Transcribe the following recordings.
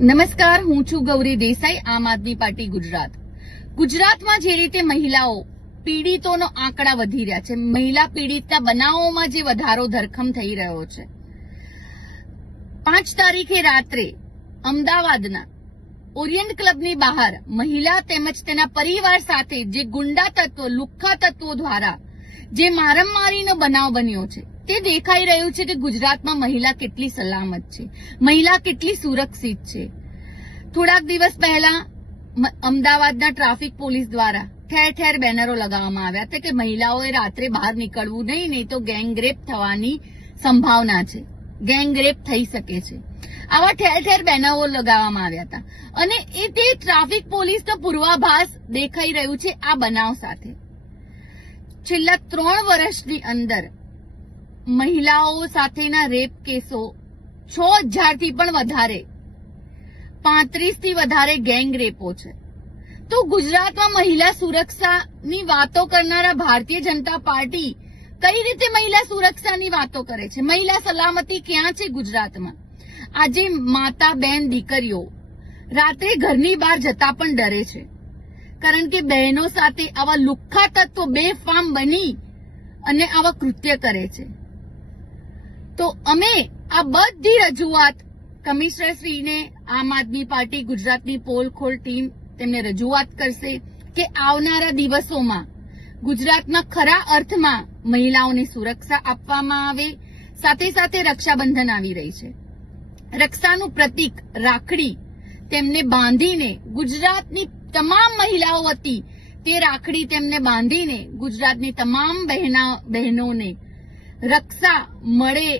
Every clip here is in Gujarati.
નમસ્કાર, હું છું ગૌરી દેસાઈ, આમ આદમી પાર્ટી ગુજરાત. ગુજરાતમાં જે રીતે મહિલાઓ પીડિતોનો આંકડા વધી રહ્યા છે, મહિલા પીડિતના બનાવોમાં જે વધારો ધરખમ થઈ રહ્યો છે. પાંચ તારીખે રાત્રે અમદાવાદના ઓરિયન્ટ ક્લબની બહાર મહિલા તેમજ તેના પરિવાર સાથે જે ગુંડા તત્વો, લુખ્ખા તત્વો દ્વારા જે મારમમારીનો બનાવ બન્યો છે, તે દેખાઈ રહ્યું છે કે ગુજરાતમાં મહિલા કેટલી સલામત છે, મહિલા કેટલી સુરક્ષિત છે. થોડાક દિવસ પહેલા અમદાવાદના ટ્રાફિક પોલીસ દ્વારા ઠેર ઠેર બેનરો લગાવવામાં આવ્યા હતા કે મહિલાઓએ રાત્રે બહાર નીકળવું નહીં નહીં તો ગેંગરેપ થવાની સંભાવના છે ગેંગરેપ થઈ શકે છે. આવા ઠેર ઠેર બેનરો લગાવવામાં આવ્યા હતા. અને એ તે ટ્રાફિક પોલીસનો પૂર્વાભાસ દેખાઈ રહ્યું છે આ બનાવ સાથે. છેલ્લા ત્રણ વર્ષની અંદર મહિલાઓ સાથેના રેપ કેસો છ હજારથી પણ વધારે પાંત્રીસથી વધારે ગેંગ રેપો છે. તો ગુજરાતમાં મહિલા સુરક્ષાની વાતો કરનારા ભારતીય જનતા પાર્ટી કઈ રીતે મહિલા સુરક્ષાની વાતો કરે છે? મહિલા સલામતી ક્યાં છે ગુજરાતમાં? આજે માતા બેન દીકરીઓ રાત્રે ઘરની બહાર જતા પણ ડરે છે. કારણ કે બહેનો સાથે આવા લુખ્ખા તત્વો બેફામ બની અને આવા કૃત્ય કરે છે. તો અમે આ બધી રજૂઆત કમિશનરશ્રીને આમ આદમી પાર્ટી, ગુજરાતની પોલ ખોલ ટીમ તેમને રજૂઆત કરશે કે આવનારા દિવસોમાં ગુજરાતમાં ખરા અર્થમાં મહિલાઓને સુરક્ષા આપવામાં આવે, સાથે સાથે રક્ષાબંધન આવી રહી છે. રક્ષાનું પ્રતીક રાખડી તેમને બાંધીને ગુજરાતની તમામ મહિલાઓ હતી. તે રાખડી તેમને બાંધીને ગુજરાતની તમામ બહેના, બહેનોને રક્ષા મળે.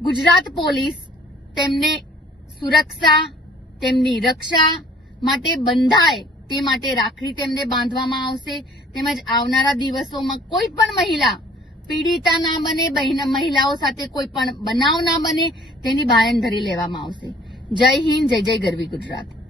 ગુજરાત પોલીસ તેમને સુરક્ષા, તેમની રક્ષા માટે બંધાય તે માટે રાખડી તેમને બાંધવામાં આવશે. તેમજ આવનારા દિવસોમાં કોઈ પણ મહિલા પીડિતા ના બને, બહેન, મહિલાઓ સાથે કોઈ પણ બનાવ ના બને, તેની બાયંધરી લેવામાં આવશે. જય હિન્દ, જય જય ગરવી ગુજરાત.